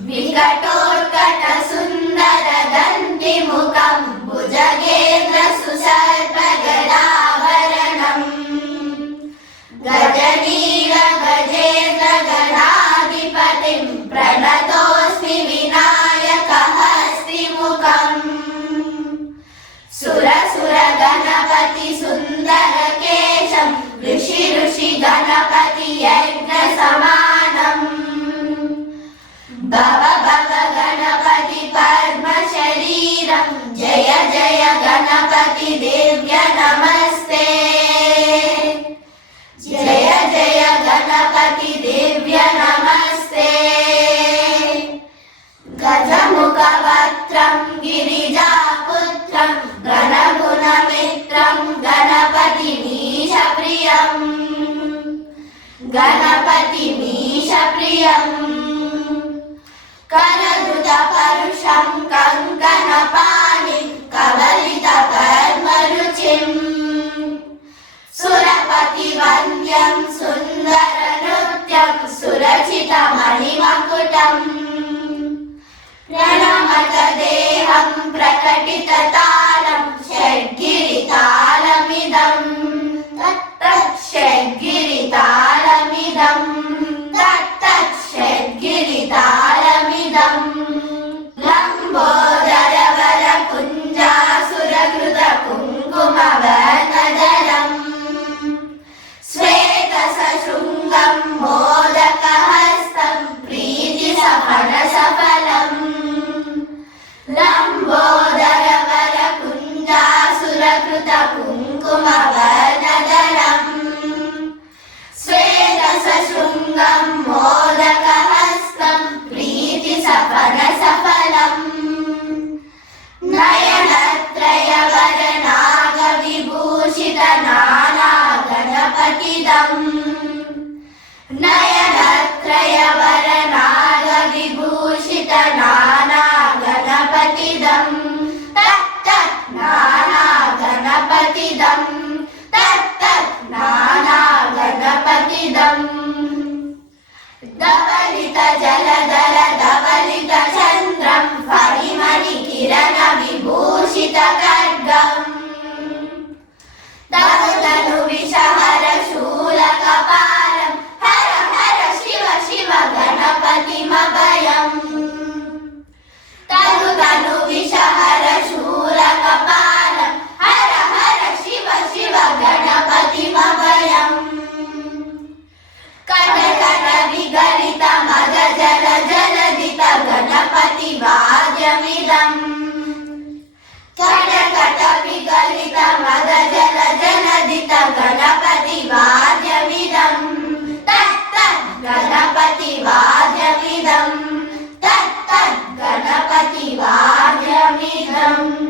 विकटोत्कट सुंदर दंतिमुखं भुजगेन्द्र सुसर्पगदाभरणम् गजनील गजेन्द्र गणाधिपतिं प्रणतोऽस्मि विनायकहस्तिमुखम् सुर सुर गणपति सुंदर केशं ऋषि ऋषि गणपति यज्ञ समानम् भव भव गणपति पद्म शरीरं जय जय गणपति दिव्य नमस्ते जय जय गणपति दिव्य नमस्ते गजमुखवक्त्रं गिरिजापुत्रं गणगुणमित्रं गणपतिमीशप्रियम् गणपतिमीशप्रियम् करधृतपरुषं कङ्कणपाणिं कवलितपद्मरुचिम् सुरपतिवन्द्यं सुन्दरनृत्यं सुरचितमणिमकुटम् प्रणमतदेहं प्रकटिततालं षड्गिरितालमिदम् तत्तत् षड्गिरितालमिदम् तत्तत् षड्गिरितालमिदम् लम्बोदरवरकुञ्जासुरकृतकुङ्कुमवर्णदलम् श्वेतसशृङ्गं मोदकहस्तं प्रीतिसफलसफलम् लम्बोदरवरकुञ्जासुरकृतकुङ्कुमवर्णदलम् श्वेतसशृङ्गं मोदकहस्तं प्रीतिसफलसफलम् नयनत्रयवरनागविभूषितनानागणपतिदम् नयनत्रयवरनागविभूषितनानागणपतिदम् तत्तत् नानागणपतिदम् तत्तत् नानागणपतिदम् धवलित जलधर धवलित चन्द्रं फणिमणिकिरण विभूषित खड्गम् तनु विषहर शूलकपालं हर हर शिव शिव गणपतिमभयम् तनु विषहर शूलकपालं हर हर शिव शिव गणपतिमभयम् कटकट विगलित मद जल जलदित गणपति वाद्यमिदम् कटकट विगलित मद जल जलदित गणपति वाद्यमिदम् तत्तत् गणपति वाद्यमिदम् तत्तत् गणपति वाद्यमिदम्।